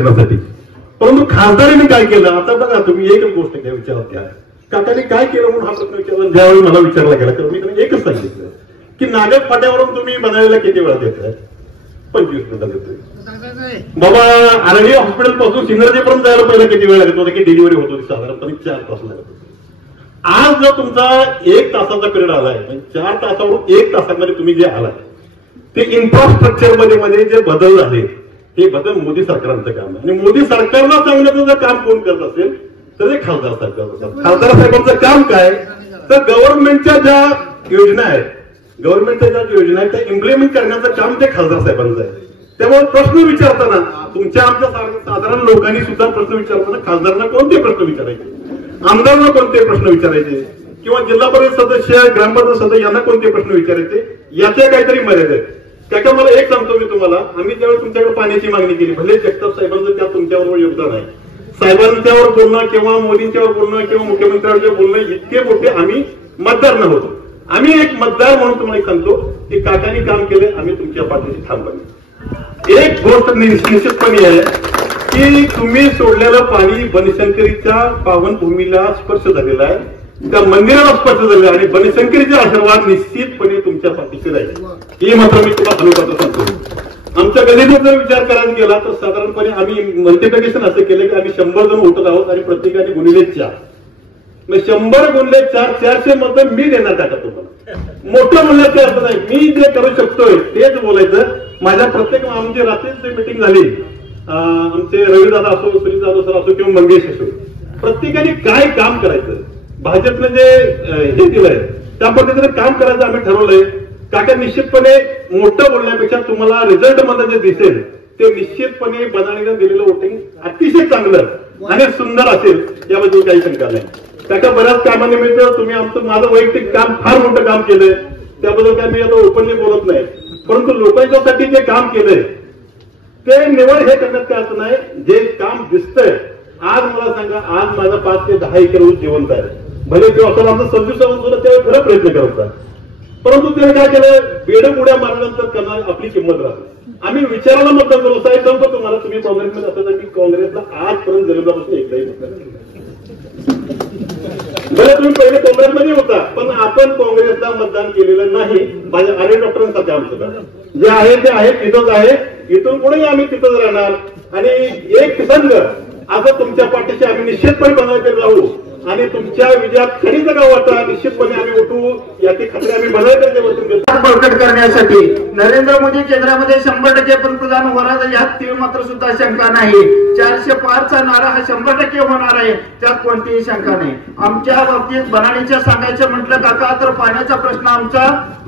करण्यासाठी. परंतु खासदारांनी काय केलं आता बघा तुम्ही एक गोष्ट घ्या विचारात घ्या. काकांनी काय केलं म्हणून हा प्रश्न विचारला ज्यावेळी मला विचारला गेला तर मी त्यांना एकच सांगितलं की नागद फाट्यावरून तुम्ही बनायला किती वेळा देताय? 25 मिनिटं देतोय. बाबा आरडी हॉस्पिटल पासून सिंगरजेपर्यंत जायला पहिला किती वेळ लागत होता की डिलिव्हरी होत होती साधारणपणे 4 तास लागत होते. आज जर तुमचा 1 तासाचा पिरियड आलाय 4 तासावरून 1 तासामध्ये तुम्ही जे आलाय ते इन्फ्रास्ट्रक्चर मध्ये जे बदल झाले हे बदल मोदी सरकारांचं काम आहे. आणि मोदी सरकारला चांगल्याचं जर काम कोण करत असेल तर ते खासदार सरकार. खासदार साहेबांचं काम काय तर गव्हर्नमेंटच्या ज्या योजना आहेत त्या इम्प्लिमेंट करण्याचं काम ते खासदार साहेबांचं आहे. त्यामुळे प्रश्न विचारताना तुमच्या आमच्या साधारण लोकांनी सुद्धा प्रश्न विचारताना खासदारांना कोणते प्रश्न विचारायचे, आमदारांना कोणते प्रश्न विचारायचे किंवा जिल्हा परिषद सदस्य ग्रामपंचायत सदस्य यांना कोणते प्रश्न विचारायचे याचे काहीतरी मर्यादा आहेत. त्याच्या मला एक सांगतो मी तुम्हाला, आम्ही ज्यावेळी तुमच्याकडे पाण्याची मागणी केली भले जगताप साहेबांचं त्या तुमच्याबरोबर योगदान आहे, साहेबांच्यावर बोलणं किंवा मोदींच्यावर बोलणं किंवा मुख्यमंत्र्यांवर बोलणं इतके मोठे आम्ही मतदार नव्हतो. आम्ही एक मतदार म्हणून तुम्हाला सांगतो की काकांनी काम केले, आम्ही तुमच्या पाठीशी ठामपणे. एक गोष्ट निश्चितपणे आहे की तुम्ही सोडलेलं पाणी बनशंकरीच्या पावनभूमीला स्पर्श झालेला आहे, त्या मंदिराला स्पर्श झालेला आहे आणि बनशंकरीचे आशीर्वाद निश्चितपणे तुमच्या पाठीशी राहील हे मात्र मी तुम्हाला अनुभवाचं सांगतो. आमच्या गणितात जर विचार करायला गेला तर साधारणपणे आम्ही मल्टिप्लिकेशन असं केलं की आम्ही 100 जण उठत आहोत आणि प्रत्येकाने गुणिले 4 100 गुणिले 4 400 मत मी देणार टाका तुम्हाला. मोठं म्हणण्याचं अर्थ नाही, मी जे करू शकतोय तेच बोलायचं. माझ्या प्रत्येक आमची रात्रीच मीटिंग झाली, आमचे रविदादा असो सुनील जाधव सर असो किंवा मंगेश असो, प्रत्येकाने काय काम करायचं भाजपने जे हे दिलंय त्या पद्धतीने काम करायचं आम्ही ठरवलंय. काका निश्चितपणे मोठं बोलण्यापेक्षा तुम्हाला रिझल्ट मध्ये जे दिसेल ते निश्चितपणे बनाणीला दिलेलं वोटिंग अतिशय चांगलं आणि सुंदर असेल याबद्दल काही शंका नाही. काका बऱ्याच कामानिमित्त तुम्ही आमचं माझं वैयक्तिक काम फार मोठं काम केलंय त्याबद्दल काय मी आता ओपनली बोलत नाही, परंतु लोकांच्यासाठी जे काम केलंय ते निवड हे करण्यात काय असं नाही. जे काम दिसतंय आज मला सांगा, आज माझा 5 ते 10 एकर ऊस जिवंत आहे. भले ते असं आमचं संजू सावंत सुद्धा त्यावेळी खरं प्रयत्न करत होता, परंतु त्याने काय केलं बेडक उड्या मारल्यानंतर करणार आपली किंमत राहते. आम्ही विचाराला मतदान करू साहेब सांगतो तुम्हाला, तुम्ही काँग्रेसमध्ये असं की काँग्रेसला आजपर्यंत जन्मल्यापासून एकदाही मतदान बरं तुम्ही पहिले काँग्रेसमध्ये होता पण आपण काँग्रेसला मतदान केलेलं नाही. माझ्या आर्य डॉक्टरांसाठी आमचं जे आहे ते आहे तिथंच आहे, इथून पुढेही आम्ही तिथंच राहणार आणि एक संघ असं तुमच्या पाठीशी आम्ही निश्चितपणे बनवते राहू आणि तुमच्या विजयात खडीचं गाव वाटा निश्चितपणे आम्ही उठू याची खात्री आम्ही बनायचे बळकट करण्यासाठी. नरेंद्र मोदी केंद्रामध्ये 100% पंतप्रधान होणार यात तीळ मात्र सुद्धा शंका नाही. 400 पारचा नारा हा 100% होणार आहे त्यात कोणतीही शंका नाही. आमच्या बाबतीत बनाणीच्या सांगायचं म्हटलं काका तर पाण्याचा प्रश्न आमचा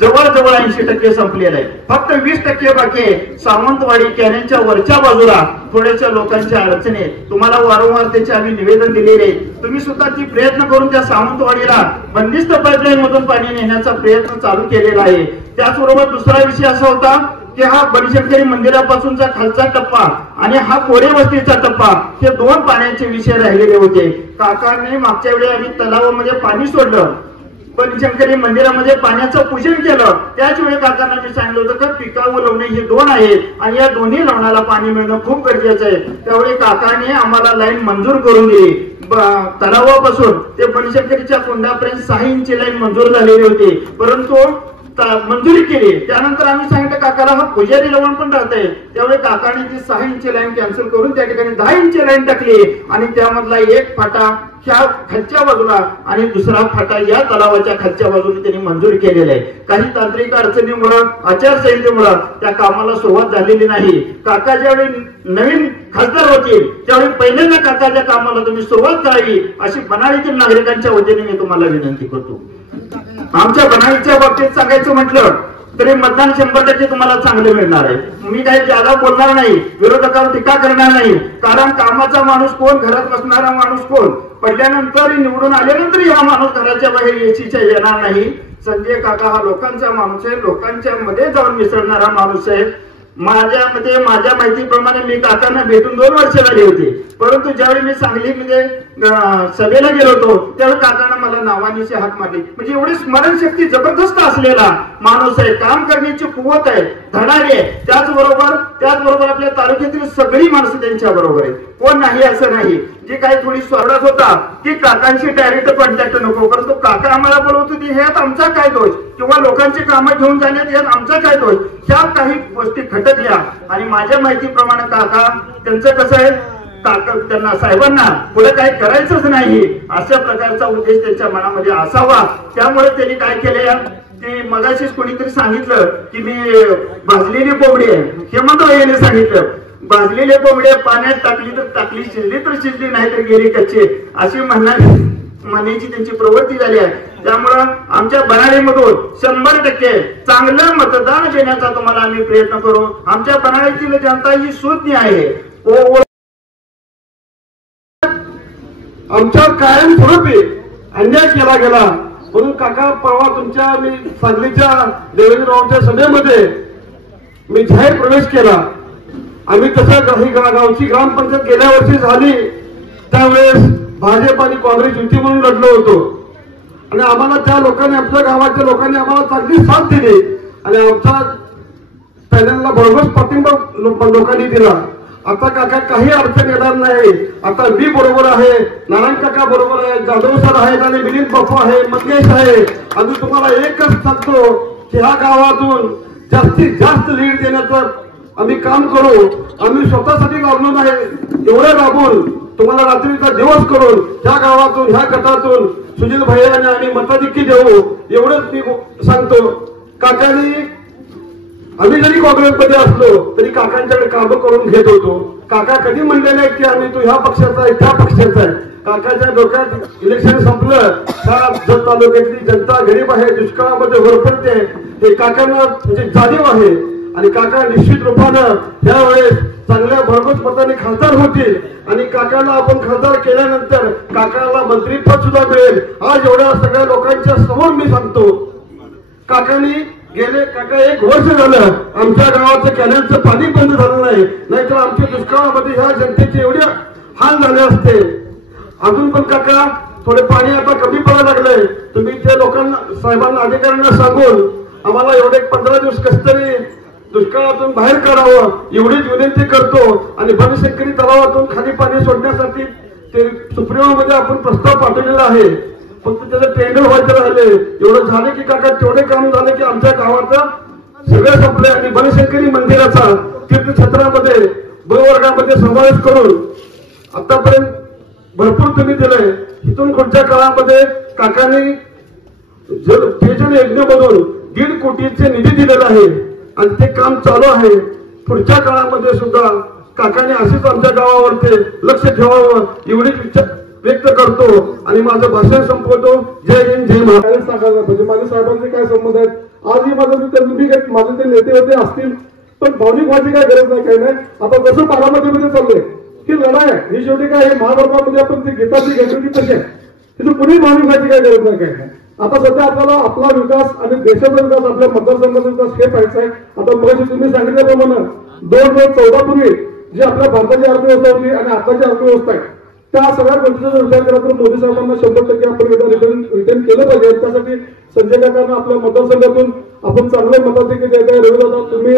जवळजवळ 80% संपलेला आहे. फक्त 20% बाकी आहे. सावंतवाडी कॅनेलच्या वरच्या बाजूला थोड्याशा लोकांच्या अडचणी आहेत, तुम्हाला वारंवार त्याचे आम्ही निवेदन दिलेले आहे. तुम्ही सुद्धा ती प्रयत्न करून त्या सावंतवाडीला बंदिस्त पाईपलाईन मधून पाणी नेण्याचा प्रयत्न चालू केलेला आहे. त्याचबरोबर दुसरा विषय असा होता की हा बनशंकरी मंदिरापासूनचा खालचा टप्पा आणि हा कोरे वस्तीचा टप्पा हे 2 पाण्याचे विषय राहिलेले होते. काकांनी मागच्या वेळी आम्ही तलावामध्ये पाणी सोडलं, बनशंकरी मंदिरामध्ये पाण्याचं पूजन केलं, त्याच वेळी काकांना मी सांगितलं होतं की पिकाऊ लावणे हे 2 आहेत आणि या दोन्ही लावणाला पाणी मिळणं खूप गरजेचं आहे. त्यावेळी काकाने आम्हाला लाईन मंजूर करून दिली. तलावापासून ते बनशंकरीच्या कुंडापर्यंत 6 इंची लाईन मंजूर झालेली होती, परंतु मंजुरी केली. त्यानंतर आम्ही सांगितलं काकाला हा पुजारी लावून पण राहतंय, त्यावेळी काकाने ती 6 इंची लाईन कॅन्सल करून त्या ठिकाणी 10 इंची लाईन टाकली आणि त्यामधला एक फाटा ह्या खालच्या बाजूला आणि दुसरा फाटा या तलावाच्या खालच्या बाजूने त्यांनी मंजूर केलेला आहे. काही तांत्रिक अडचणीमुळे आचारसंहितेमुळे त्या कामाला सुरुवात झालेली नाही. काका ज्यावेळी नवीन खासदार होतील त्यावेळी पहिल्यांदा काकाच्या कामाला तुम्ही सुरुवात करावी अशी बनाळीतील नागरिकांच्या वतीने मी तुम्हाला विनंती करतो. आमच्या बनाळीच्या बाबतीत सांगायचं म्हटलं तरी मतदान 100% तुम्हाला चांगले मिळणार आहे. मी काही जादा बोलणार नाही, विरोधकावर टीका करणार नाही, कारण कामाचा माणूस कोण, घरात बसणारा माणूस कोण, पडल्यानंतर निवडून आल्यानंतर हा माणूस घराच्या बाहेर येशीच्या येणार नाही. संजय काका हा लोकांचा माणूस आहे, लोकांच्या मध्ये जाऊन मिसळणारा माणूस आहे. माझ्या माहितीप्रमाणे मी काकांना भेटून 2 वर्ष झाली होती, परंतु ज्यावेळी मी सांगलीमध्ये सभेला गेलो होतो त्यावेळी काकांना मला नावानीची हाक मारली. म्हणजे एवढी स्मरणशक्ती जबरदस्त असलेला माणूस आहे, काम करण्याची कुवत आहे, धडाडी आहे. त्याचबरोबर आपल्या तालुक्यातील सगळी माणसं त्यांच्या बरोबर आहे, कोण नाही असं नाही. जे काही थोडी स्वारडास होता की काकांशी डायरेक्ट कॉन्टॅक्ट नको, परंतु काका आम्हाला बोलवत होती ह्यात आमचा काय दोष, किंवा लोकांची कामं घेऊन जाण्यात यात आमचा काय दोष, ह्या काही गोष्टी खटकल्या. आणि माझ्या माहितीप्रमाणे काका त्यांचं कसं आहे, त्यांना साहेबांना पुढे काही करायचंच नाही अशा प्रकारचा उद्देश त्यांच्या मनामध्ये असावा. त्यामुळे त्यांनी काय केले, ते मगाशीच कोणीतरी सांगितलं की मी भाजलेली कोंबडी आहे, हेमंत यांनी सांगितलं भाजलेले कोंबडे पाण्यात टाकली तर टाकली, शिजली तर शिजली, नाही तर गेली कच्ची, अशी म्हणण्याची त्यांची प्रवृत्ती झाली आहे. त्यामुळं आमच्या बनाळीमधून 100% चांगलं मतदान देण्याचा तुम्हाला आम्ही प्रयत्न करू. आमच्या बनाळीतील जनता ही सुज्ञ आहे. आमच्यावर कायमस्वरूपी अन्याय केला गेला म्हणून काका परवा तुमच्या मी सांगलीच्या देवेंद्ररावांच्या सभेमध्ये मी जाहीर प्रवेश केला. आम्ही तसं काही गावची ग्रामपंचायत गेल्या वर्षी झाली त्यावेळेस भाजप आणि काँग्रेस युती म्हणून लढलो होतो आणि आम्हाला त्या लोकांनी, आमच्या गावाच्या लोकांनी आम्हाला चांगली साथ दिली आणि आमच्या पॅनलला भरघोस पाठिंबा लोकांनी दिला. आता काका काही अडचण येणार नाही. आता मी बरोबर आहे, नारायण काका बरोबर आहे, जाधव सर आहेत आणि विनीत बापू आहे, मंगेश आहे. आणि तुम्हाला एकच सांगतो की ह्या गावातून जास्तीत जास्त लीड देण्याचं आम्ही काम करू. आम्ही स्वतःसाठी लावलो नाही, एवढे राबून तुम्हाला रात्रीचा दिवस करून ह्या गावातून ह्या गटातून सुनील भैयाने आम्ही मताधिक्य देऊ एवढंच मी सांगतो. काकांनी आम्ही जरी काँग्रेसमध्ये असलो तरी काकांच्याकडे कामं करून घेत होतो. काका कधी म्हणले नाही की आम्ही तू ह्या पक्षाचा आहे त्या पक्षाचा आहे. काकाच्या डोक्यात इलेक्शन संपलं, त्या तालुक्यातली जनता गरीब आहे, दुष्काळामध्ये होरपडते, हे काकांना म्हणजे जाणीव आहे. आणि काका निश्चित रूपानं यावेळेस चांगल्या भरघोस मताने खासदार होतील आणि काकाला आपण खासदार केल्यानंतर काकाला मंत्रीपद सुद्धा मिळेल. आज एवढ्या सगळ्या लोकांच्या समोर मी सांगतो, काकांनी गेले 1 वर्ष झालं आमच्या गावाचं कॅनलचं पाणी बंद झालं नाही, नाहीतर आमच्या दुष्काळामध्ये ह्या जनतेचे एवढे हाल झाले असते. अजून पण काका थोडे पाणी आता कमी पडायला लागलंय. तुम्ही ते लोकांना, साहेबांना, अधिकाऱ्यांना सांगून आम्हाला एवढे 15 दिवस कसं तरी दुष्काळातून बाहेर काढावं एवढीच विनंती करतो. आणि बनशंकरी तलावातून खाली पाणी सोडण्यासाठी ते सुप्रीममध्ये आपण प्रस्ताव पाठवलेला आहे, फक्त त्याचं टेंडर व्हायचं राहिले. एवढं झालं की काका तेवढे काम झाले की आमच्या गावाचं सगळं संपलंय. आणि बनशंकरी मंदिराचा तीर्थक्षेत्रामध्ये वर्गामध्ये समावेश करून आतापर्यंत भरपूर तुम्ही दिलंय. इथून पुढच्या काळामध्ये काकांनी पेयजल योजनेमधून 1.5 कोटीचे निधी दिलेला आहे आणि ते काम चालू आहे. पुढच्या काळामध्ये सुद्धा काकांनी अशीच आमच्या गावावरती लक्ष ठेवावं एवढीच व्यक्त करतो आणि माझं भाषण संपवतो. जय हिंद, जय महाराष्ट्र. सांगायला पाहिजे माझ्या साहेबांचे काय संबंध आहेत. आजही माझे ते नेते होते असतील पण भावनिक व्हायची काय गरज नाही, काही नाही. आता जसं बारामतीमध्ये चाललंय ही लढाई आहे, ही शेवटी काय हे महाभारतामध्ये आपण ती गीताची घेतली तशी आहे, तिथं कुणी भावनिक व्हायची काय गरज नाही, काही नाही. आता सध्या आपल्याला आपला विकास आणि देशाचा विकास, आपल्या मतदारसंघाचा विकास हे पाहायचा आहे. आता मग तुम्ही सांगितल्याप्रमाणे 2014 पूर्वी जी आपल्या भारताची अर्थव्यवस्था होती आणि आताची अर्थव्यवस्था आहे त्या सगळ्या गोष्टीचा विचार केला तर मोदी साहेबांना 100% आपण रिटर्न केलं पाहिजे. त्यासाठी संजय काकांना आपल्या मतदारसंघातून आपण चांगलं मताधिक्य द्यायचं. रविदादा तुम्ही,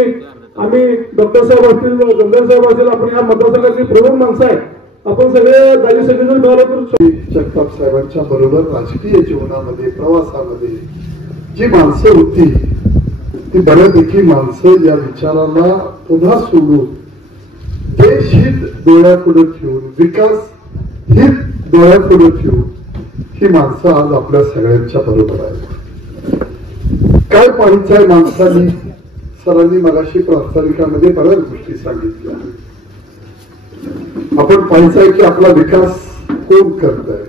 आम्ही, डॉक्टर साहेब असतील, गंधर साहेब असतील, आपण या मतदारसंघाची प्रमुख माणसं आहे. आपण सगळे जागी सगळेजण मिळालं तर जगताप साहेबांच्या बरोबर राजकीय जीवनामध्ये, प्रवासामध्ये जी माणसं होती ती बऱ्यापैकी माणसं या विचाराला पुन्हा सोडून देश हित डोळ्यापुढे ठेवून, विकास हित डोळ्यापुढे ठेवून ही माणसं आज आपल्या सगळ्यांच्या बरोबर आहेत. काय पाहिजे आहे माणसांनी, सरांनी मगाशी प्रास्ताविकामध्ये बऱ्याच गोष्टी सांगितल्या. आपण पाहायचंय की आपला विकास कोण करत आहे,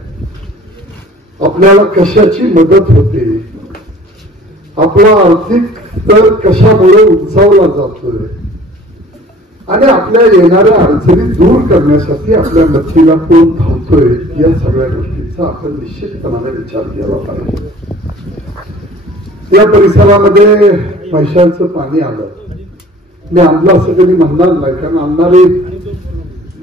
आपल्याला कशाची मदत होते, आपला आर्थिक स्तर कशामुळे उंचावला जातोय आणि आपल्या येणाऱ्या अडचणी दूर करण्यासाठी आपल्या मदतीला कोण धावतोय या सगळ्या गोष्टींचा आपण निश्चितपणाने विचार केला पाहिजे. या परिसरामध्ये पैशांचं पाणी आलं, मी आणलं असं कधी म्हणणार नाही, कारण आणणारे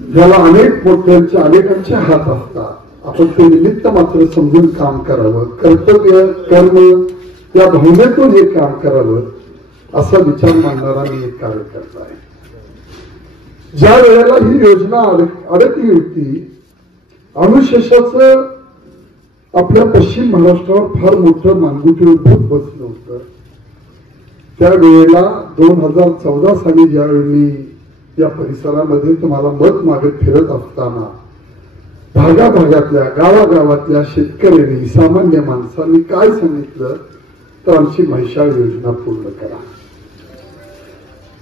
ज्याला अनेकांचे हात असतात, आपण ते निमित्त मात्र समजून काम करावं, कर्तव्य कर्म या भावनेतून हे काम करावं असा विचार मांडणारा मी एक कार्यकर्ता आहे. ज्या वेळेला ही योजना अडकली होती, अनुशेषाचं आपल्या पश्चिम महाराष्ट्रावर फार मोठं मानगुटी बसलं होतं. त्यावेळेला 2014 साली ज्यावेळी मी या परिसरामध्ये तुम्हाला मत मागत फिरत असताना भागाभागातल्या गावागावातल्या शेतकऱ्यांनी सामान्य माणसांनी काय सांगितलं तर आमची म्हैसाळ योजना पूर्ण करा.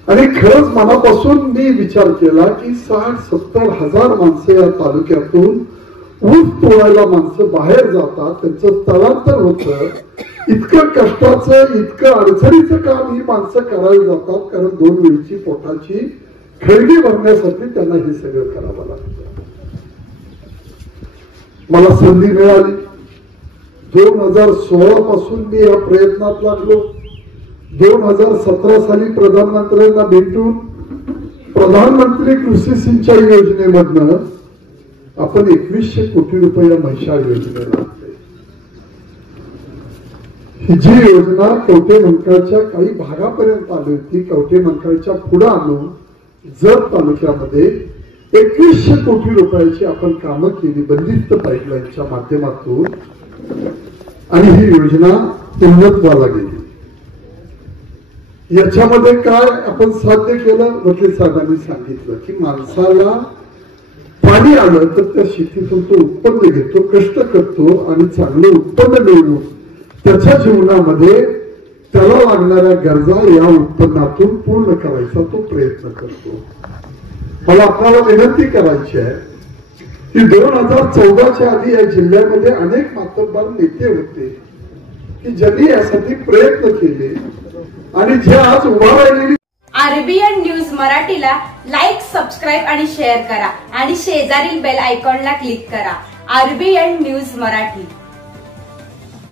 आणि खरंच मनापासून मी विचार केला की 60-70 हजार माणसं या तालुक्यातून ऊस तोडायला माणसं बाहेर जातात, त्यांचं स्थलांतर होतं. इतकं कष्टाचं इतकं अडचणीचं काम ही माणसं करायला जातात, कारण 2 वेळची पोटाची खळगी भरण्यासाठी त्यांना हे सगळं करावं लागतं. मला संधी मिळाली. 2016 पासून मी या प्रयत्नात लागलो. 2017 साली प्रधानमंत्र्यांना भेटून प्रधानमंत्री कृषी सिंचाई योजनेमधनं आपण 2100 कोटी रुपये या म्हैसाळ योजनेला आणले. ही जी योजना कवठेमंकाळच्या काही भागापर्यंत आली होती, कवठेमंकाळच्या पुढे आणून जत तालुक्यामध्ये 2100 कोटी रुपयाची आपण कामं केली बंदिस्त पाईपलाईनच्या माध्यमातून. आणि ही योजना पूर्णत्वाला गेली. याच्यामध्ये काय आपण साध्य केलं, वकील साहेबांनी सांगितलं की माणसाला पाणी आलं तर त्या शेतीतून तो उत्पन्न घेतो, कष्ट करतो आणि चांगलं उत्पन्न मिळवून त्याच्या जीवनामध्ये त्याला लागणाऱ्या गरजा या उत्पन्नातून पूर्ण करायचा तो प्रयत्न करतो. मला आपल्याला विनंती करायची आहे की 2014च्या आधी या जिल्ह्यामध्ये अनेक मातब्बर नेते होते की ज्यांनी यासाठी प्रयत्न केले आणि जे आज उभा राहिलेली. आरबीएन न्यूज मराठीला लाईक, सबस्क्राईब आणि शेअर करा आणि शेजारील बेल आयकॉनला क्लिक करा. RBN news Marathi.